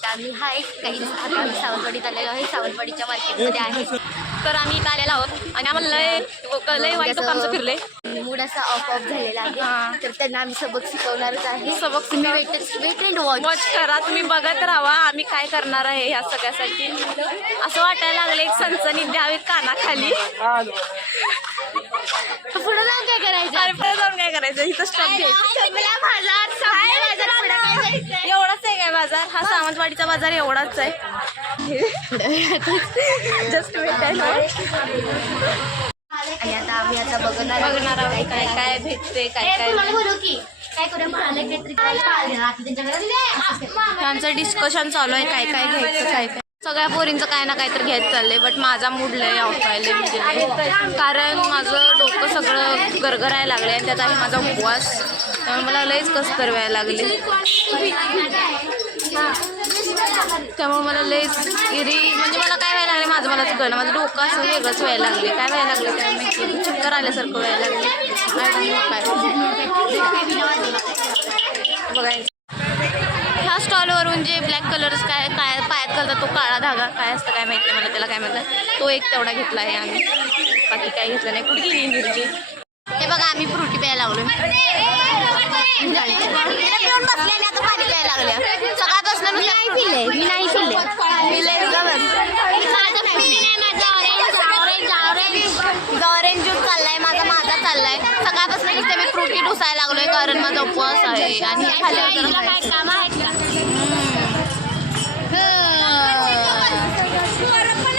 शकता. आम्ही काही आता आम्ही सावंतवाडीत आलेलो आहे, सावंतवाडीच्या मार्केटमध्ये आहे. तर आम्ही इथं आलेलो आहोत आणि आम्हाला लय वाईट लोक आमचं फिरले. मूड असा ऑफ झालेला आहे. तर त्यांना आम्ही सबक शिकवणारच आहे. सबक वेट अँड वॉच करा, तुम्ही बघत राहा आम्ही काय करणार आहे ह्या सगळ्यासाठी. असं वाटायला लागलं एक सनसनीत द्यावी कानाखाली. पुढे जाऊन काय करायचं? पुढे जाऊन काय करायचं? इथं स्टॉप घ्यायचं. एवढाच आहे काय बाजार? हा सावंतवाडीचा बाजार एवढाच आहे. जस्ट आणि आता आम्ही आता बघणार आहोत काय काय भेटते काय काय. आमचं डिस्कशन चालू आहे काय काय घ्यायचं काय काय. सगळ्या पोरींचं काय ना काय तर घ्यायचं चाललंय. बट माझा मूड लय ऑफ व्हायला म्हणजे कारण माझं डोकं सगळं गरगरायला लागले आणि त्यात आहे माझा उपवास. त्यामुळे मला लयच कसं व्हायला लागले. त्यामुळे मला लयच म्हणजे मला काय व्हायला लागले माझं मलाच कळलं. माझं डोकं असं वेगळंच व्हायला लागले. काय व्हायला लागले काय माहिती. चक्कर आल्यासारखं व्हायला लागले. बघायचं ह्या स्टॉलवरून जे ब्लॅक कलर्स काय काय पायात घालतात तो काळा धागा काय असतं काय माहिती मला त्याला काय म्हणतात. तो एक तेवढा घेतला आहे आम्ही. बाकी काय घेतलं नाही. कुठे गेली मिरची? हे बघा आम्ही फ्रुटी प्यायला लागलो. पिऊन बसले आणि आता पाणी प्यायला लागल्या. सकाळपासून मी नाही पिले. ऑरेंज ज्यूस चाललाय माझा चाललाय. सकाळपासून नुसते मी फ्रुटी डुसायला लागलोय कारण माझा उपवास आहे. आणि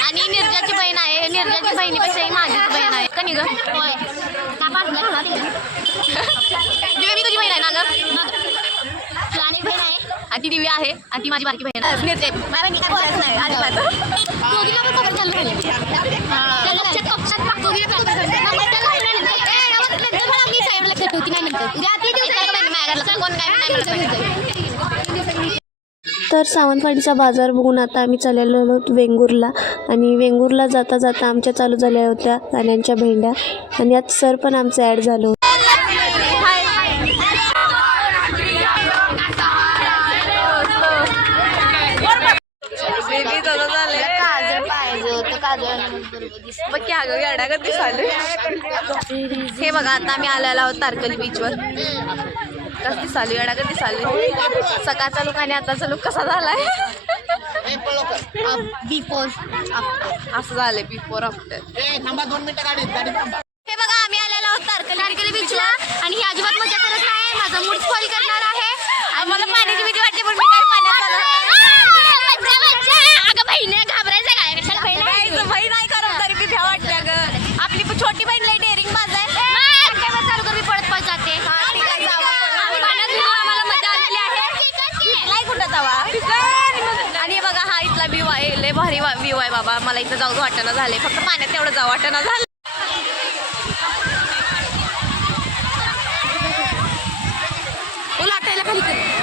आणि निर्जाची बहीण आहे. निर्जाची बहिणीपेक्षाही माझीच बहीण आहे का निघ. दिव्या मी तुझी बहीण आहे ना ग. आणि बहीण आहे आणि ती दिव्या आहे आणि ती माझी बारकी बहीण आहे. निर्जे तर सावंतवाडीचा बाजार बघून आता आम्ही चाललेलो आहोत वेंगुर्ला. आणि वेंगुर्ला जाता जाता आमच्या चालू झाल्या होत्या गाण्यांच्या भेंड्या. आणि यात सर पण आमचं ॲड झालं होतं. हे बघा आता आम्ही आलेलो आहोत तारकली बीचवर. कसं दिसाली अडागत दिसाली. सकाळचा लुक आणि आताचा लुक कसा झालाय. बिफोर असं झालंय बिफोर आफ्टर. हे बघा आम्ही आलेलो आहोत तारकली बीचला आणि ही अजिबात मजा करत नाही. माझा मूड स्पॉइल करणार आहे. आम्हाला पाण्याची भीती वाटते पण मी काय पाण्यात अगं बहिणी घाबरायचं काय. कशाला बहीण नाही करत तरी मी भ्या वाटते. अगं आपली छोटी बहीण लई डेअरिंग बाज आहे. चालू कर मी पळत पळत जाते. आम्हाला मजा आलेली आहे. नाही कुठं जावा. आणि बघा हा इथला व्ह्यू आहे. लय भारी व्ह्यू आहे बाबा. मला इथं जाऊ वाटणं झालंय. फक्त पाण्यात तेवढं जाऊ वाटणं झालं. लाटायला खाली कर.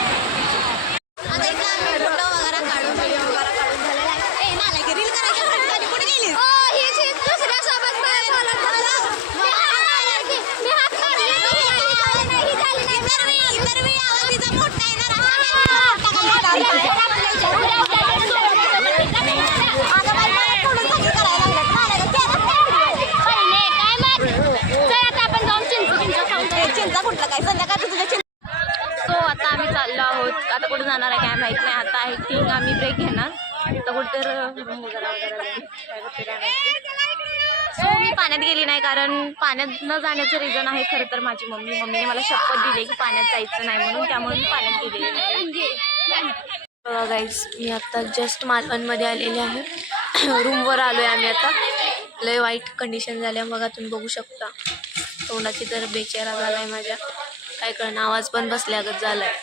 सो आता आम्ही चाललो आहोत. आता कुठे जाणार आहे काय माहित नाही. आता आय थिंक आम्ही ब्रेक घेणार. तर कुठेतरी सो मी पाण्यात गेली नाही कारण पाण्यात न जाण्याचं रिझन आहे खरं तर माझी मम्मीने मला शपथ दिली की पाण्यात जायचं नाही म्हणून. त्यामुळे मी पाण्यात गेलेली नाही. बघा गाईज मी आता जस्ट मालवणमध्ये आलेले आहे. रूमवर आलो आहे आम्ही आता. लय वाईट कंडिशन झाल्या बघा तुम्ही बघू शकता. तोंडाची तर बेचेरा झाला आहे माझ्या. काय करणं आवाज पण बसल्यागत झाला आहे.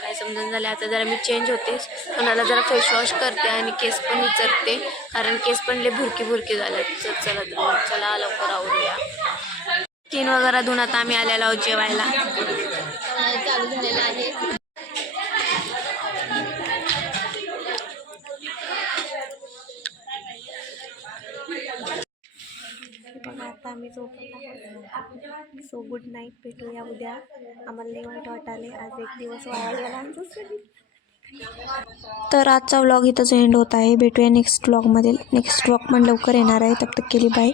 काय समजून झालं. आता जरा मी चेंज होते. कोणाला जरा फेसवॉश करते आणि केस पण विचारते कारण केस पण लय भुरकी झाल्या. चला लवकर आवरूया. स्किन वगैरे धुवून आता आम्ही आलेलो आहोत जेवायला. चालू झालेला आहे. बघा आता आम्ही झोपत आहोत. So good night. भेटूया उद्या. आम्हाला लई वाईट वाटाले आज एक दिवस वाया गेला आमचं. तर आजचा व्लॉग इथंच एंड होत आहे. भेटूया नेक्स्ट व्लॉगमध्ये. नेक्स्ट व्लॉग पण लवकर येणार आहे. तब तक के लिए बाय.